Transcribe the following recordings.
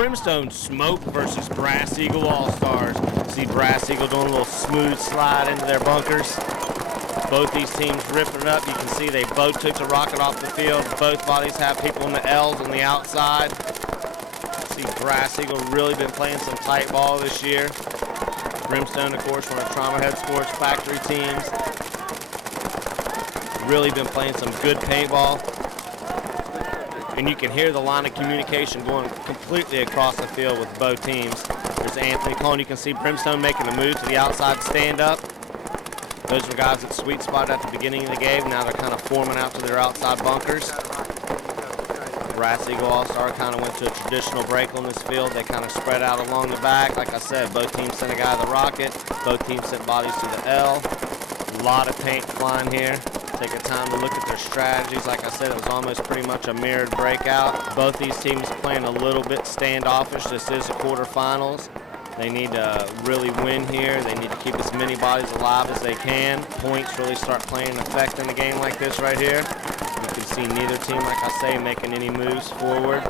Brimstone Smoke versus Brass Eagle All-Stars. See Brass Eagle doing a little smooth slide into their bunkers. Both these teams ripping it up. You can see they both took the rocket off the field. Both bodies have people in the L's on the outside. See Brass Eagle really been playing some tight ball this year. Brimstone, of course, one of TRAUMAHEAD Sports factory teams. Really been playing some good paintball. And you can hear the line of communication going completely across the field with both teams. There's Anthony calling. You can see Brimstone making a move to the outside stand-up. Those were guys that sweet spotted at the beginning of the game. Now they're kind of forming out to their outside bunkers. Brass Eagle All-Star kind of went to a traditional break on this field. They kind of spread out along the back. Like I said, both teams sent a guy to the rocket. Both teams sent bodies to the L. A lot of paint flying here. Take a time to look at their strategies. Like I said, it was almost pretty much a mirrored breakout. Both these teams playing a little bit standoffish. This is the quarterfinals. They need to really win here. They need to keep as many bodies alive as they can. Points really start playing an effect in a game like this right here. You can see neither team, like I say, making any moves forward.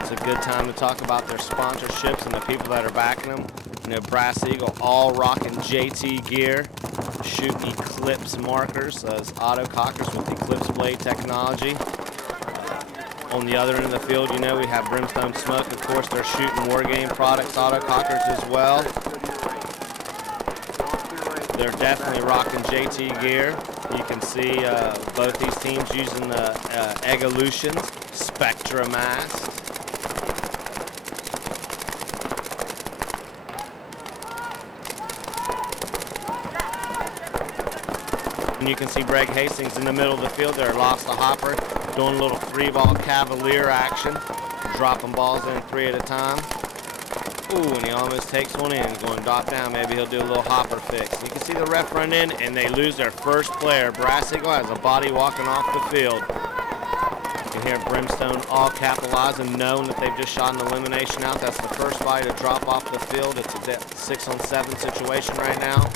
It's a good time to talk about their sponsorships and the people that are backing them. You know, Brass Eagle all rocking JT gear, shooting Eclipse markers, as auto cockers with Eclipse blade technology. On the other end of the field, you know, we have Brimstone Smoke. Of course, they're shooting war game products, auto cockers as well. They're definitely rocking JT gear. You can see both these teams using the Eggolutions Spectra mask. And you can see Greg Hastings in the middle of the field there, lost the hopper, doing a little 3-ball cavalier action, dropping balls in 3 at a time. Ooh, and he almost takes one in, going drop down. Maybe he'll do a little hopper fix. You can see the ref run in, and they lose their first player. Brass Eagle has a body walking off the field. You can hear Brimstone all capitalizing, knowing that they've just shot an elimination out. That's the first body to drop off the field. It's a 6-on-7 situation right now.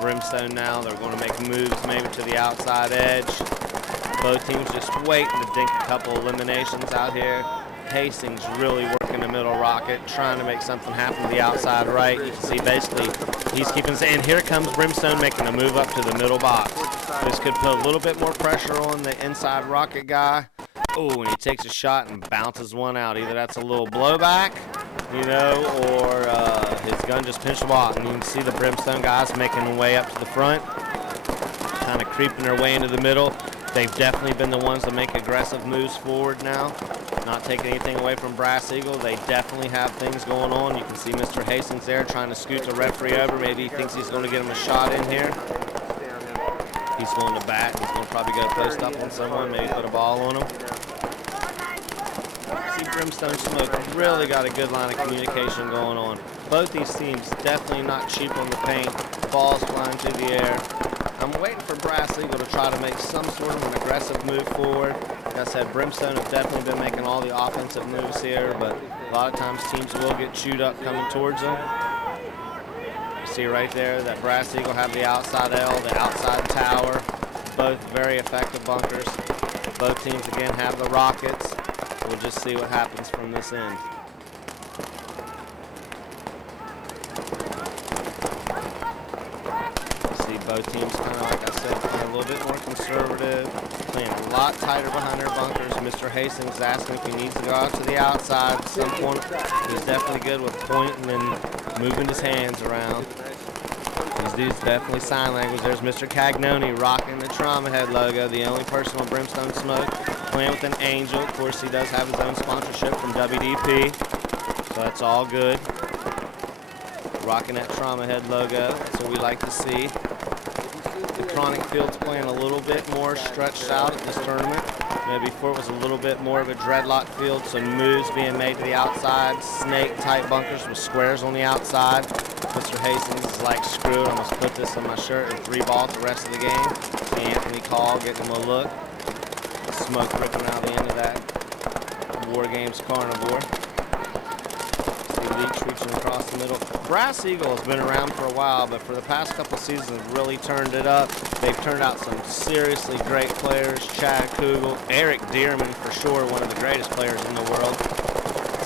Brimstone now, they're going to make moves maybe to the outside edge. Both teams just waiting to dink a couple eliminations out here. Hastings really working the middle rocket, trying to make something happen to the outside right. You can see basically he's keeping saying, here comes Brimstone making a move up to the middle box. This could put a little bit more pressure on the inside rocket guy. Oh, and he takes a shot and bounces one out. Either that's a little blowback, you know, or his gun just pinched the ball. And you can see the Brimstone guys making their way up to the front, kind of creeping their way into the middle. They've definitely been the ones to make aggressive moves forward now, not taking anything away from Brass Eagle. They definitely have things going on. You can see Mr. Hastings there trying to scoot the referee over. Maybe he thinks he's going to get him a shot in here. He's going to bat. He's going to probably go post up on someone, maybe put a ball on him. See Brimstone Smoke really got a good line of communication going on. Both these teams definitely not cheap on the paint. Balls flying through the air. I'm waiting for Brass Eagle to try to make some sort of an aggressive move forward. Like I said, Brimstone have definitely been making all the offensive moves here, but a lot of times teams will get chewed up coming towards them. You see right there that Brass Eagle have the outside L, the outside tower. Both very effective bunkers. Both teams again have the rockets. We'll just see what happens from this end. Both teams kind of, like I said, playing a little bit more conservative, playing a lot tighter behind their bunkers. Mr. Hastings is asking if he needs to go out to the outside at some point. He's definitely good with pointing and moving his hands around. These dudes definitely sign language. There's Mr. Cagnoni rocking the TRAUMAHEAD logo, the only person on Brimstone Smoke, playing with an Angel. Of course, he does have his own sponsorship from WDP, so that's all good. Rocking that TRAUMAHEAD logo, that's what we like to see. The Chronic Field's playing a little bit more stretched out at this tournament. Maybe before it was a little bit more of a dreadlock field, some moves being made to the outside, snake-type bunkers with squares on the outside. Mr. Hastings is like, screw it, I'm going to put this on my shirt and 3-ball the rest of the game. See Anthony Call getting him a look. Smoke ripping out the end of that War Games Carnivore. See Leach reaching across the middle. Brass Eagle has been around for a while, but for the past couple seasons have really turned it up. They've turned out some seriously great players. Chad Kugel, Eric Dearman for sure, one of the greatest players in the world.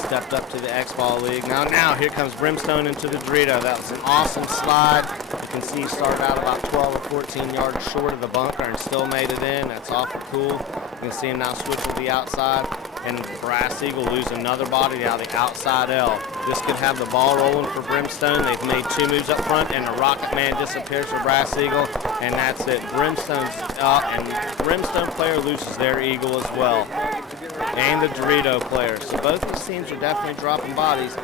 Stepped up to the X-Ball League. Now here comes Brimstone into the Dorito. That was an awesome slide. You can see he started out about 12 or 14 yards short of the bunker and still made it in. That's awful cool. You can see him now switch to the outside. And Brass Eagle lose another body now, the outside L. This could have the ball rolling for Brimstone. They've made 2 moves up front, and the Rocket Man disappears for Brass Eagle, and that's it. Brimstone's up, and Brimstone player loses their Eagle as well. And the Dorito player. So both these teams are definitely dropping bodies.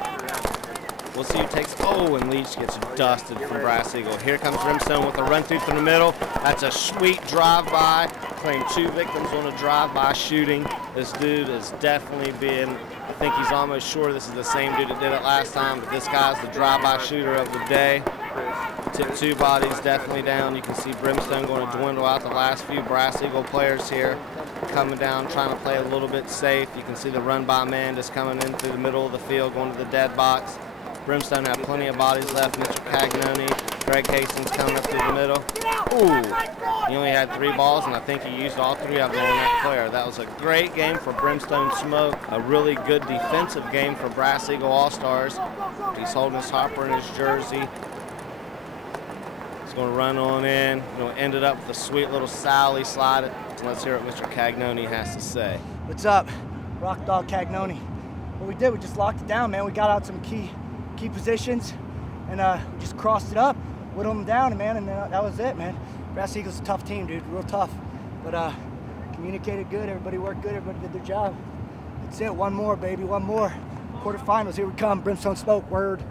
We'll see who takes, and Leach gets dusted from Brass Eagle. Here comes Brimstone with a run through from the middle. That's a sweet drive-by. Claimed 2 victims on a drive-by shooting. This dude is definitely being, I think he's almost sure this is the same dude that did it last time, but this guy's the drive-by shooter of the day. Took 2 bodies definitely down. You can see Brimstone going to dwindle out the last few Brass Eagle players here. Coming down, trying to play a little bit safe. You can see the run-by man just coming in through the middle of the field, going to the dead box. Brimstone have plenty of bodies left. Mr. Cagnoni, Greg Hastings coming up through the middle. He only had 3 balls, and I think he used all 3 of them on that player. That was a great game for Brimstone Smoke. A really good defensive game for Brass Eagle All-Stars. He's holding his hopper in his jersey. He's going to run on in. Going to end it up with a sweet little Sally slide. So let's hear what Mr. Cagnoni has to say. What's up? Rock Dog Cagnoni. What we did, we just locked it down, man. We got out some key positions, and we just crossed it up, whittled them down, man, and that was it, man. Brass Eagle's a tough team, dude, real tough. But communicated good, everybody worked good, everybody did their job. That's it, one more, baby, one more. Quarterfinals, here we come, Brimstone Smoke, word.